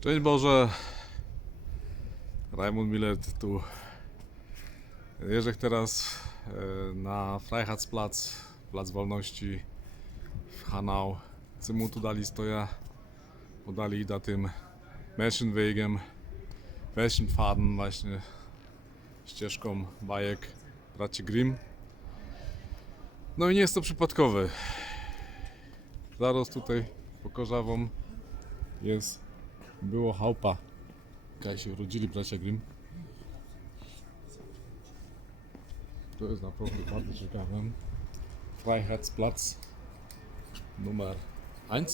Szczęść Boże, Raimund Millert tu. Jeżdżę teraz na Freiheitsplatz, Plac Wolności w Hanau. Co mu tu dali stoja? Podali da tym Märchenwegiem, Märchenpfaden właśnie, ścieżką bajek braci Grimm. No i nie jest to przypadkowe. Zaraz tutaj pokażę wam było chałupa, jaka się urodzili bracia Grimm. To jest naprawdę bardzo ciekawe. Freiheitsplatz numer 1.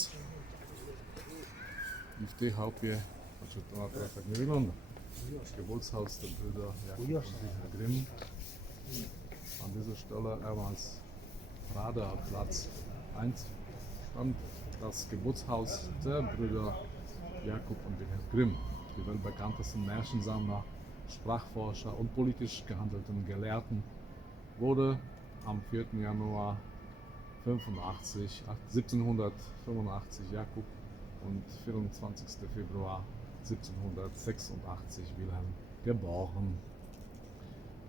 I w tej chałupie, znaczy to na teraz tak nie wygląda. Geburtshaus der Brüder Jakob und Wilhelm Grimm. An dieser Stelle erstmals Praderplatz 1 stand das Geburtshaus der Brüder Jakob und Wilhelm Grimm, die weltbekanntesten Märchensammler, Sprachforscher und politisch gehandelten Gelehrten, wurde am 4. Januar 1785 Jakob und 24. Februar 1786 Wilhelm geboren.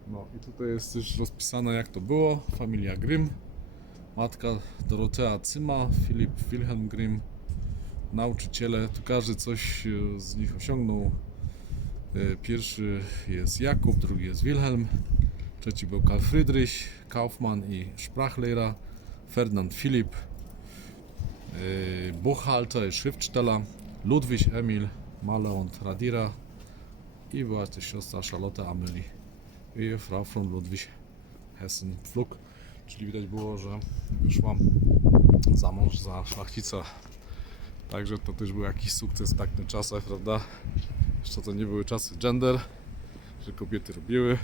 No i tutaj jest też rozpisane, jak to było. Familia Grimm, matka Dorothea Zimmer, Philipp Wilhelm Grimm, nauczyciele, tu każdy coś z nich osiągnął. Pierwszy jest Jakub, drugi jest Wilhelm, trzeci był Karl Friedrich, Kaufmann i Sprachlehrer, Ferdinand Philipp, Buchhalter i Schriftsteller, Ludwig Emil, Maler und Radierer i była też siostra Charlotte Amelie, Frau von Ludwig Hessen-Pflug, czyli widać było, że wyszła za mąż za szlachcica. Także to też był jakiś sukces w takich czasach, prawda? Jeszcze to nie były czasy gender, że kobiety robiły.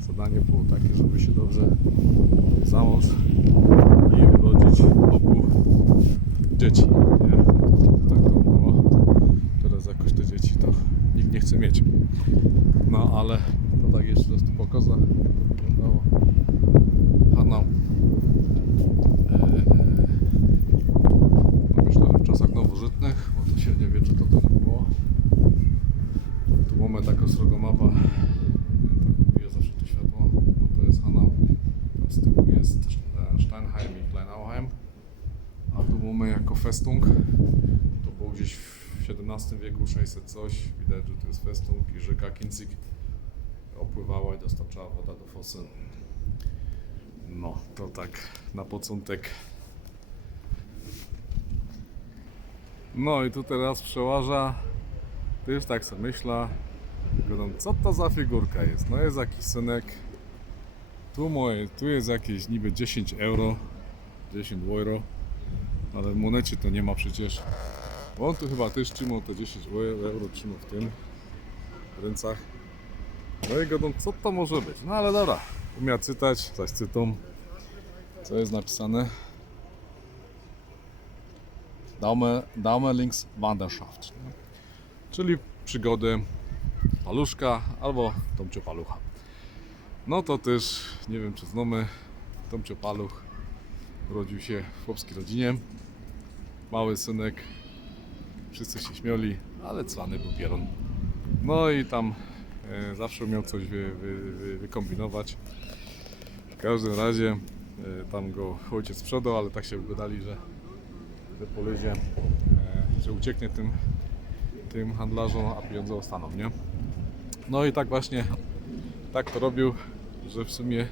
Zadanie było takie, żeby się dobrze za mąż i urodzić obu dzieci. Nie? Tak to było. Teraz jakoś te dzieci to nikt nie chce mieć. No ale to tak jeszcze raz tu pokazać. Wyglądało. Hanau. Myślę, że w czasach nowożytnych, bo to średniowiecze to nie było. Tu mamy taką srogą mapa. Tak odbija zawsze to światło. No to jest Hanau. Tam z tyłu jest Steinheim i Kleinauheim. A tu mamy jako Festung. To było gdzieś w XVII wieku, 600 coś. Widać, że to jest Festung i rzeka Kinzig opływała i dostarczała woda do fosy. No, to tak na początek. No i tu teraz przełaża, też tak sobie myślę, co to za figurka jest? No jest jakiś synek, tu jest jakieś niby 10 euro, 10 euro, ale w monecie to nie ma przecież. Bo on tu chyba też trzymał te 10 euro, trzymał w tym, w rękach. No i godą, co to może być? No ale dobra, umiem czytać, zaś cytom, co jest napisane. Daume links Wanderschaft, czyli przygody Paluszka albo Tomcio Palucha. No to też, nie wiem czy znamy, Tomcio Paluch urodził się w chłopskiej rodzinie. Mały synek, wszyscy się śmiali, ale cwany był pieron. No i tam zawsze miał coś wykombinować. W każdym razie tam go ojciec sprzedał, ale tak się wygadali, że polezie, że ucieknie tym handlarzom, a pieniądze zostaną, nie? No i tak właśnie, tak to robił, że w sumie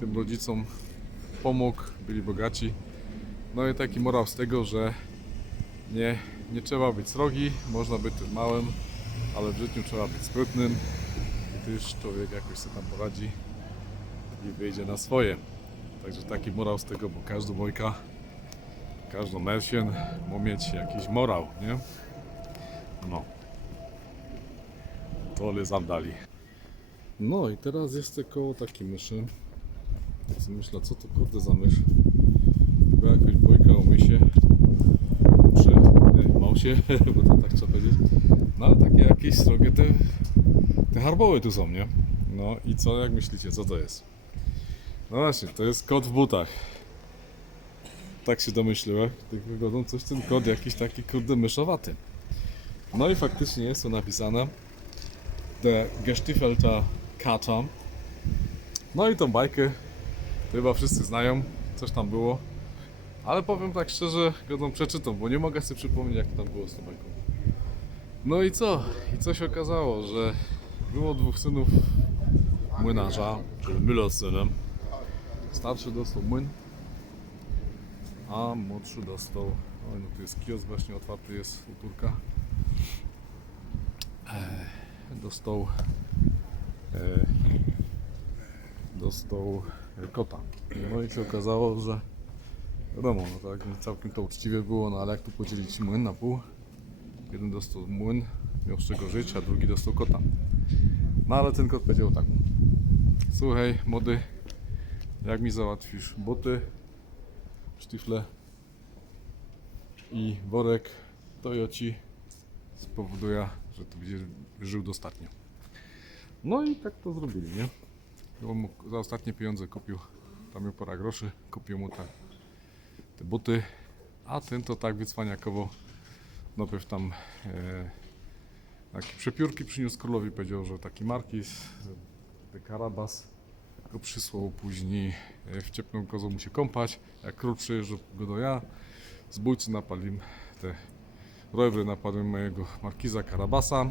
tym rodzicom pomógł, byli bogaci. No i taki morał z tego, że nie trzeba być srogi, można być też małym, ale w życiu trzeba być sprytnym i też człowiek jakoś sobie tam poradzi i wyjdzie na swoje. Także taki morał z tego, bo każdy bojka, każdy Märchen ma mieć jakiś morał, nie? No. To ale zawdali. No i teraz jest koło takiej myszy. Tak sobie myślę, co to kurde za mysz? Chyba jakaś bojka o mysie. Małsie, bo to tak trzeba powiedzieć. No ale takie jakieś srogie te harboły tu są, nie? No i co, jak myślicie, co to jest? No właśnie, to jest kot w butach. Tak się domyśliłem. Tak wygląda coś ten kot jakiś taki kurde myszowaty. No i faktycznie jest tu napisane Der Gestiefelter Kater. No i tą bajkę to chyba wszyscy znają, coś tam było. Ale powiem tak szczerze, go przeczytam, bo nie mogę sobie przypomnieć, jak to tam było z tą bajką. No i co? I co się okazało, że było dwóch synów młynarza, czyli Müller z synem. Starszy dostał młyn, a młodszy dostał... Oj, no tu jest kiosk właśnie otwarty, jest u Turka. Dostał kota. No i się okazało, że wiadomo, no tak nie całkiem to uczciwie było, no ale jak tu podzielić młyn na pół? Jeden dostał młyn, miał z czego żyć, a drugi dostał kota. No ale ten kot powiedział tak: słuchaj młody, jak mi załatwisz buty, sztifle i worek, to ja ci spowoduję, że tu będziesz żył dostatnio. No i tak to zrobili, nie? Bo mu za ostatnie pieniądze kupił, tam miał parę groszy, kupił mu te buty, a ten to tak wycwaniakowo najpierw tam takie przepiórki przyniósł królowi, powiedział, że taki markiz, de Carabas go przysłał, później wciepnął kozą mu się kąpać, jak król przyjeżdżał go do ja, zbójcy napadli, te rojwry napadły mojego markiza Carabasa.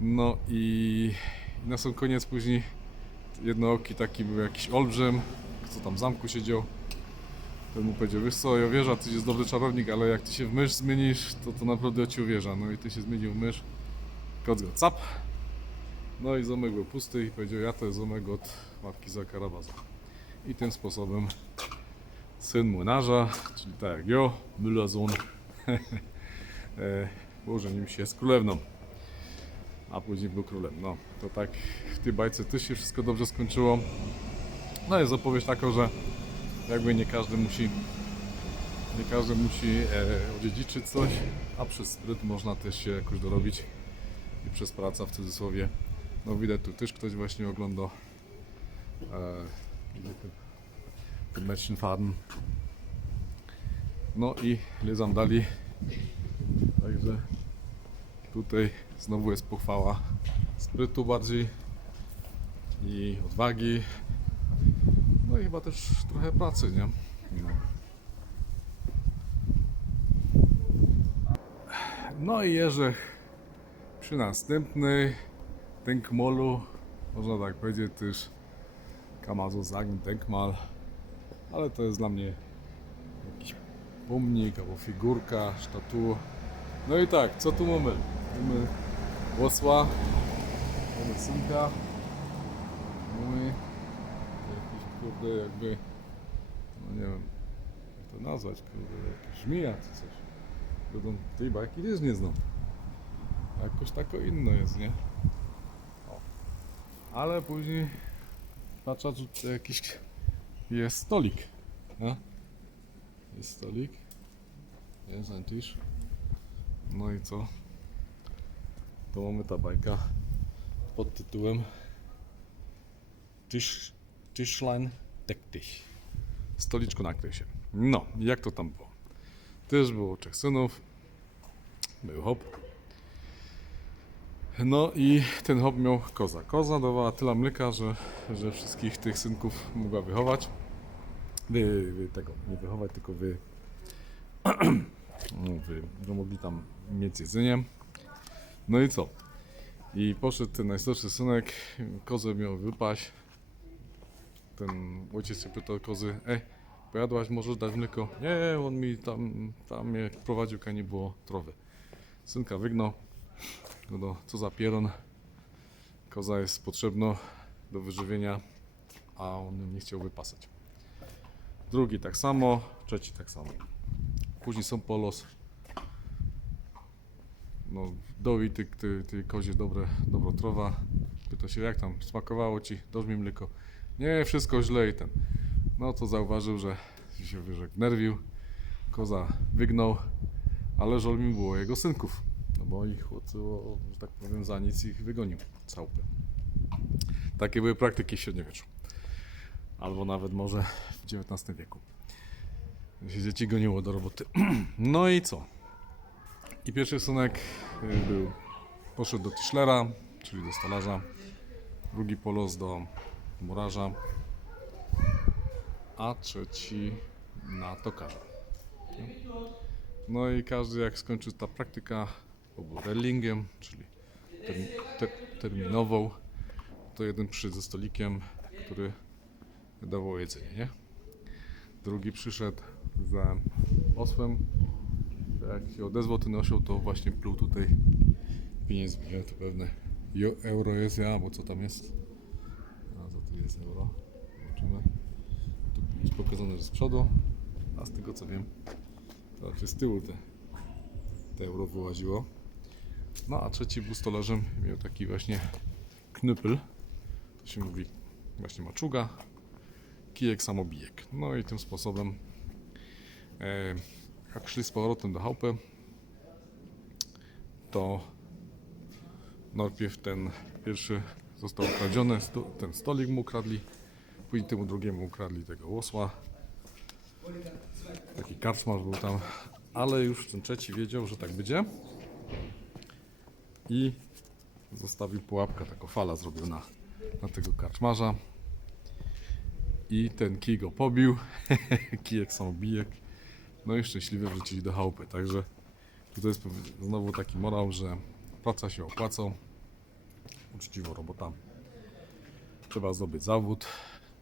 No i na sam koniec później jednooki taki był jakiś olbrzym, co tam w zamku siedział. Ten mu powiedział: wiesz co, ja wierzę, ty jest dobry czarownik, ale jak ty się w mysz zmienisz, to naprawdę ja ci uwierzę. No i ty się zmienił w mysz, kot go cap. No i zamek był pusty i powiedział: ja to jest zamek od markiza Carabasa. I tym sposobem syn młynarza, czyli tak jak ja, Müllersohn, ożenił się z królewną, a później był królem. No to tak w tej bajce też się wszystko dobrze skończyło. No jest opowieść taka, że jakby nie każdy musi odziedziczyć coś, a przez spryt można też się jakoś dorobić i przez pracę w cudzysłowie. No widać, tu też ktoś właśnie ogląda ten Mädchenfaden. No i lezam dalej. Także tutaj znowu jest pochwała sprytu bardziej i odwagi. No i chyba też trochę pracy, nie? No i Jerzech przy następnej Denkmalu, można tak powiedzieć też kann man so sagen Denkmal, ale to jest dla mnie jakiś pomnik albo figurka, statua. No i tak, co tu mamy? Mamy osła, mamy synka, mamy jakiś kurde jakby, no nie wiem jak to nazwać, kurde, jakiś żmija czy coś. Tej bajki też nie znam. Jakoś tako inno jest, nie? O. Ale później patrzę, że to jakiś jest stolik. No? Jest stolik. Jest ein Tisch. No i co? To mamy ta bajka pod tytułem Tischlein deck dich. Stoliczko nakryj się. No, jak to tam było? Też było 3 synów. Był hop. No i ten hop miał koza. Koza dawała tyle mleka, że wszystkich tych synków mogła wychować. Nie wychować, tylko że mogli tam mieć jedzenie. No i co? I poszedł ten najstarszy synek, kozę miał wypaść. Ten ojciec się pytał kozy: pojadłaś, możesz dać mleko? Nie, on mi tam mnie prowadził, jak nie było trowy. Synka wygnał. No, co za pieron. Koza jest potrzebna do wyżywienia, a on nie chciał wypasać. Drugi tak samo, trzeci tak samo. Później są polos. No, dowi tej kozie dobra trowa. Pyta się: jak tam, smakowało ci? Dasz mi mleko? Nie, wszystko źle i ten. No to zauważył, że się nerwił. Koza wygnał, ale żal mi było jego synków. No bo ich chłodzyło, że tak powiem, za nic ich wygonił całpy. Takie były praktyki w średniowieczu. Albo nawet może w XIX wieku. Się dzieci goniło do roboty. No i co? I pierwszy rysunek poszedł do Tischlera, czyli do stolarza. Drugi polos do murarza, a trzeci na tokarza. No i każdy, jak skończył ta praktyka, był rellingiem, czyli terminową, to jeden przyszedł ze stolikiem, który dawał jedzenie, nie? Drugi przyszedł za osłem. Jak się odezwał ten osioł, to właśnie pluł tutaj pieniędzmi, nie? To pewne euro jest, bo co tam jest? A co tu jest euro? Zobaczymy. Tu jest pokazane, że z przodu, a z tego co wiem, to raczej z tyłu te euro wyłaziło. No a trzeci był stolarzem, miał taki właśnie knypel, to się mówi właśnie maczuga, kijek samobijek. No i tym sposobem jak szli z powrotem do chałupy, to najpierw ten pierwszy został ukradziony, ten stolik mu ukradli, później temu drugiemu ukradli tego łosła. Taki karczmarz był tam, ale już ten trzeci wiedział, że tak będzie i zostawił pułapkę, taką falę zrobił na tego karczmarza i ten kij go pobił, kijek samobijek, no i szczęśliwie wrócili do chałupy. Także tutaj jest znowu taki morał, że praca się opłaca, uczciwa robota, trzeba zdobyć zawód,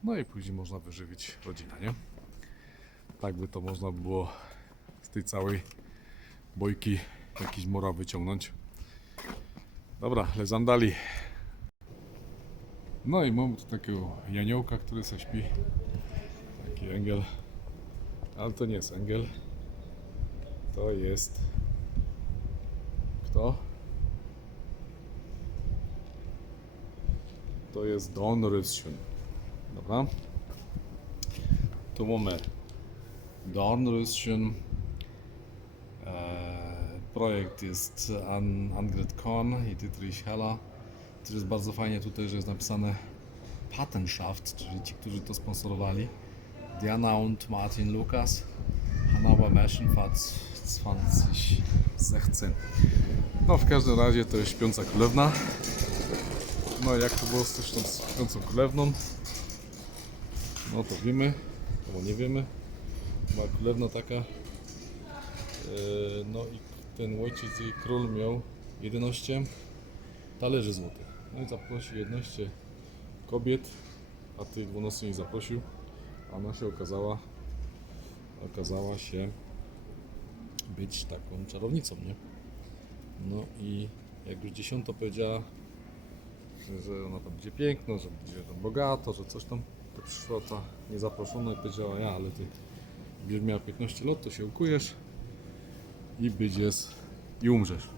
no i później można wyżywić rodzinę, nie? Tak by to można było z tej całej bojki jakiś morał wyciągnąć. Dobra, lecam dalej. No i mamy tu takiego janiołka, który sobie śpi. Taki engel. Ale to nie jest engel. To jest... Kto? To jest Dornröschen. Dobra. Tu mamy Dornröschen. Projekt jest Angrid Korn i Dietrich Heller. To jest bardzo fajnie tutaj, że jest napisane Patenschaft, czyli ci, którzy to sponsorowali. Diana und Martin Lukas, Hannover Märchenfahrt 2016. No w każdym razie to jest Śpiąca Królewna. No jak to było z tą Śpiącą Królewną? No to wiemy, albo nie wiemy. Była królewna taka. No i ten ojciec jej król miał 11 talerzy złotych. No i zaprosił 11 kobiet, a tych 12 nie zaprosił. A ona się okazała się być taką czarownicą, nie? No i jak już 10 powiedziała, że ona tam będzie piękna, że będzie tam bogato, że coś tam, to przyszła ta niezaproszona i powiedziała: ja, ale ty będziesz miała 15 lat, to się ukujesz i będziesz i umrzesz.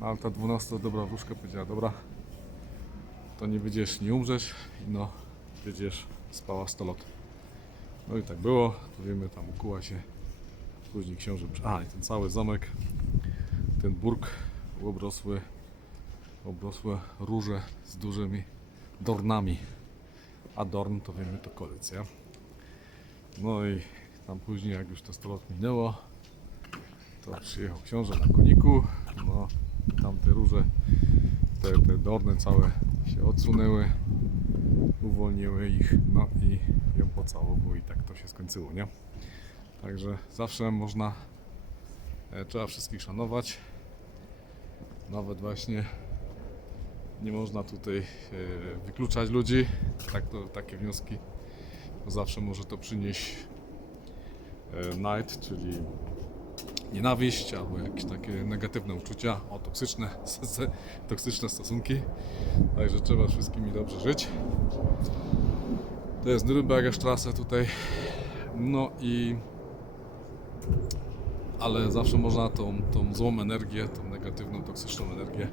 Ale ta 12 dobra wróżka powiedziała: dobra, to nie będziesz, nie umrzesz, no będziesz spała 100 lat. No i tak było, to wiemy, tam ukuła się, później książę, i ten cały zamek, ten burg obrosłe róże z dużymi dornami, a dorn to wiemy, to koalicja. No i tam później, jak już to 100 lat minęło, to przyjechał książę na koniku, no i tam te róże, te dorny całe się odsunęły, uwolniły ich, no i ją pocałował i tak to się skończyło, nie? Także zawsze trzeba wszystkich szanować, nawet właśnie nie można tutaj wykluczać ludzi, takie wnioski, bo zawsze może to przynieść night, czyli nienawiść albo jakieś takie negatywne uczucia, toksyczne stosunki. Także trzeba z wszystkimi dobrze żyć. To jest Nürnberger Straße tutaj. No i ale zawsze można tą złą energię, tą negatywną, toksyczną energię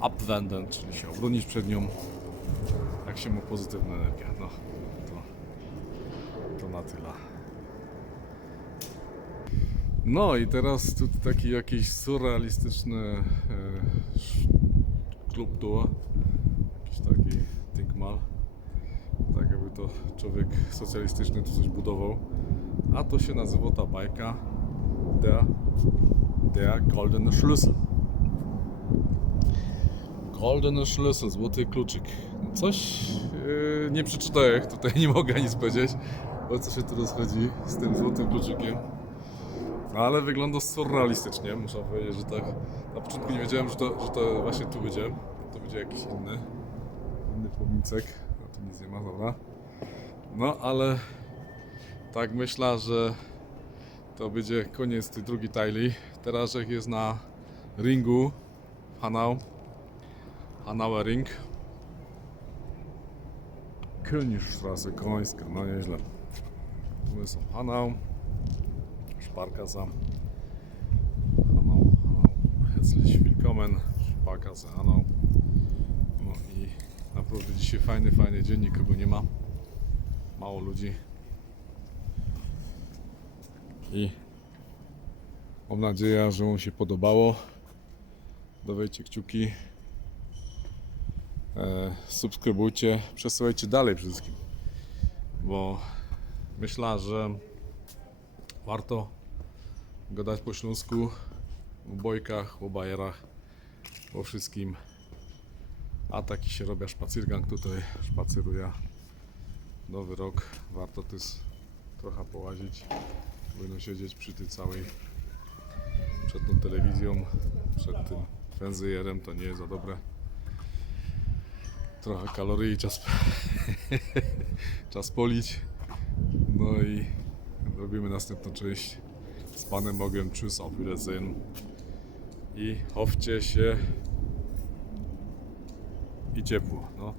abwenden, czyli się obronić przed nią, jak się ma pozytywną energię. No to na tyle. No i teraz tu taki jakiś surrealistyczny klub tour, jakiś taki Tinkmal, tak jakby to człowiek socjalistyczny tu coś budował, a to się nazywa ta bajka Der Der goldene Schlüssel. Goldene Schlüssel, złoty kluczyk. Coś nie przeczytałem, tutaj nie mogę nic powiedzieć, o co się tu rozchodzi z tym złotym kluczykiem. Ale wygląda surrealistycznie, muszę powiedzieć, że tak. Na początku nie wiedziałem, że to właśnie tu będzie. To będzie jakiś inny pomnicek. A tu nic nie ma, dobra. No ale tak myślę, że to będzie koniec tej drugiej tajli. Teraz jak jest na ringu w Hanauer Ring. Königstraße Końska, no nieźle. Tu są Hanau, Sparkasse. Hanau, herzlich willkommen, Sparkasse Hanau. No i naprawdę dzisiaj fajny dzień, nikogo nie ma. Mało ludzi. I mam nadzieję, że Wam się podobało. Dawajcie kciuki. Subskrybujcie, przesyłajcie dalej przede wszystkim, bo myślę, że warto gadać po śląsku, o bojkach, o bajerach, o wszystkim. A taki się robi szpacyrgang tutaj, szpaceruję. Nowy rok, warto też trochę połazić, powinno siedzieć przy tej całej, przed tą telewizją, przed tym fenzyjerem, to nie jest za dobre. Trochę kalorii czas polić. No i robimy następną część z Panem Bogiem. Tschüss, auf Wiedersehen. I chowcie się i ciepło. No.